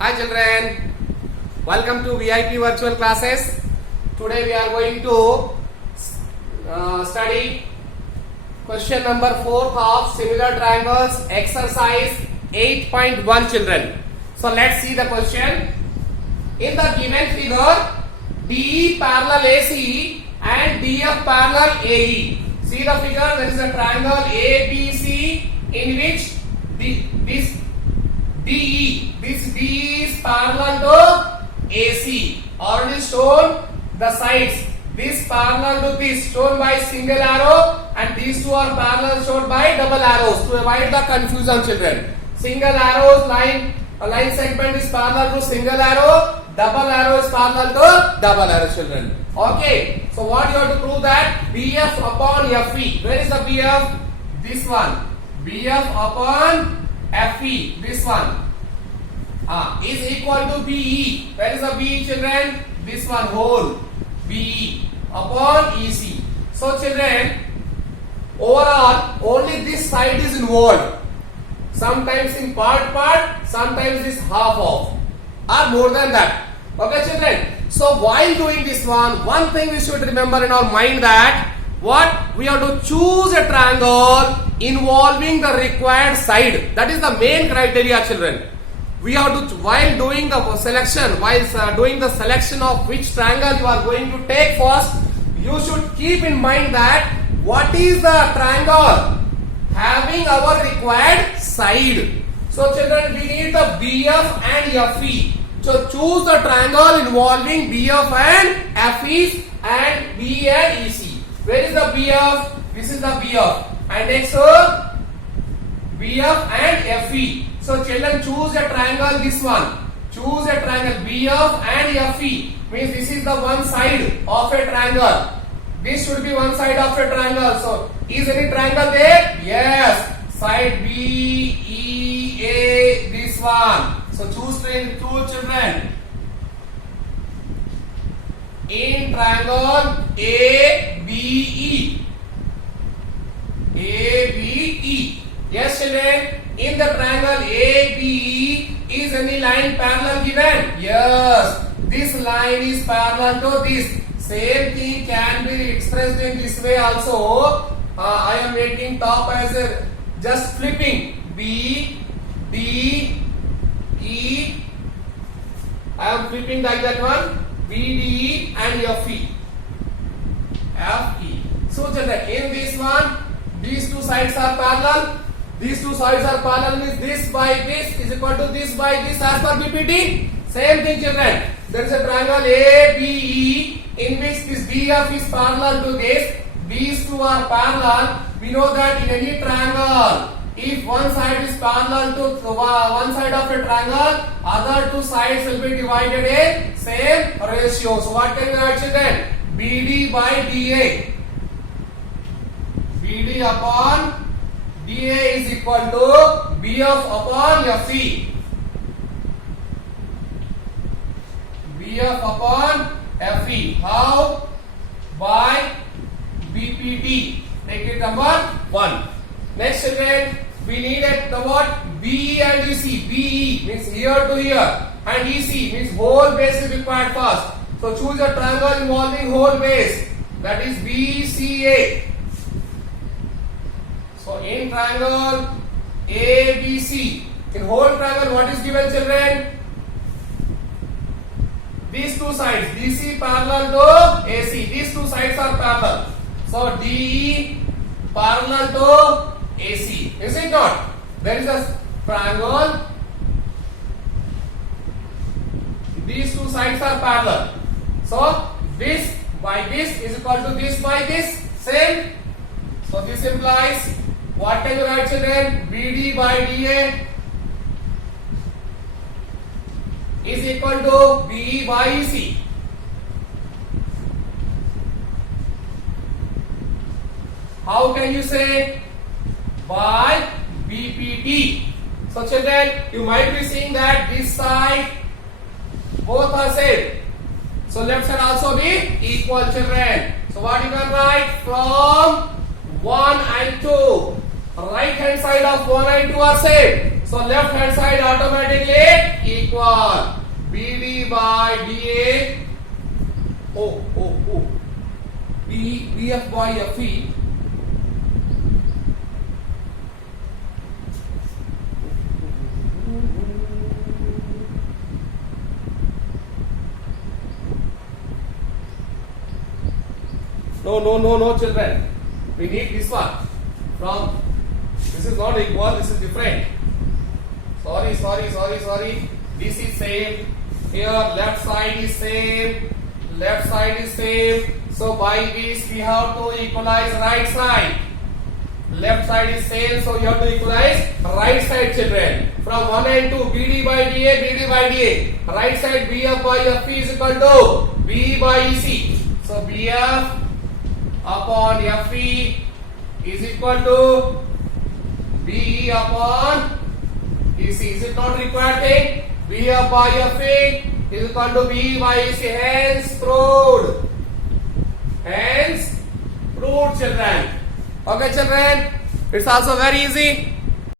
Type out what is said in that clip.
Hi children, welcome to VIP virtual classes. Today we are going to study question number 4 of similar triangles exercise 8.1 children. So let's see the question. In the given figure, DE parallel AC and DF parallel AE. See the figure, there is a triangle ABC in which this DE is parallel to AC. Already shown the sides. This parallel to this shown by single arrow and these two are parallel shown by double arrows to avoid the confusion children. Single arrows line segment is parallel to single arrow, double arrow is parallel to double arrow children. Okay, so what you have to prove that BF upon FE. Where is the BF? This one. BF upon FE. This one. Is equal to BE. Where is the BE children? This one whole. BE upon EC. So children, overall only this side is involved. Sometimes in part, sometimes is half of, or more than that. Okay children. So while doing this one thing we should remember in our mind that what we have to choose a triangle involving the required side. That is the main criteria children. We have to while doing the selection, of which triangle you are going to take first, you should keep in mind that what is the triangle having our required side. So children, we need the BF and FE. So choose the triangle involving BF and FE and B and EC. Where is the BF? This is the BF. And next BF and FE. So children, choose a triangle, this one. Choose a triangle BF and FE. Means this is the one side of a triangle. This should be one side of a triangle. So is any triangle there? Yes. Side BEA, this one. So choose two children. In triangle ABE. ABE. Yes children. In the triangle ABE, is any line parallel given? Yes. This line is parallel to this. Same thing can be expressed in this way also. I am making top as a just flipping. B, D, E. I am flipping like that one. B, D, E and FE. FE. So children, in this one, these two sides are parallel. These two sides are parallel means this by this is equal to this by this as per BPT. Same thing children. There is a triangle ABE in which this BF is parallel to this. These two are parallel. We know that in any triangle, if one side is parallel to one side of a triangle, other two sides will be divided in same ratio. So what can we write children? BD by DA. BD upon DA is equal to BF upon FE. BF upon FE. How? By BPT. Take it number 1. Next children, we need the what? BE and EC. BE means here to here and EC means whole base is required first. So choose a triangle involving whole base. That is BCA. So in triangle ABC, in whole triangle what is given children? These two sides, DC parallel to AC. These two sides are parallel. So DE parallel to AC. Is it not? There is a triangle. These two sides are parallel. So this by this is equal to this by this. Same. So this implies what can you write children? BD by DA is equal to BE by EC. How can you say? By BPT. So children, you might be seeing that this side both are same. So left side also be equal children. So what you can write? From 1 and 2. Right hand side of 1 and 2 are same. So left hand side automatically equal. by dA. BF by FE. No, children. We need this one. This is not equal, this is different. Sorry. This is same. Here, left side is same. So by this, we have to equalize right side. Left side is same, so you have to equalize right side, children. From 1 and 2, BD by DA. Right side, BF by FE is equal to B by EC. So BF upon FE is equal to BE upon EC. Is it not required thing? BF by FE is equal to BE by EC. Hence proved. Children. Okay, children. It's also very easy.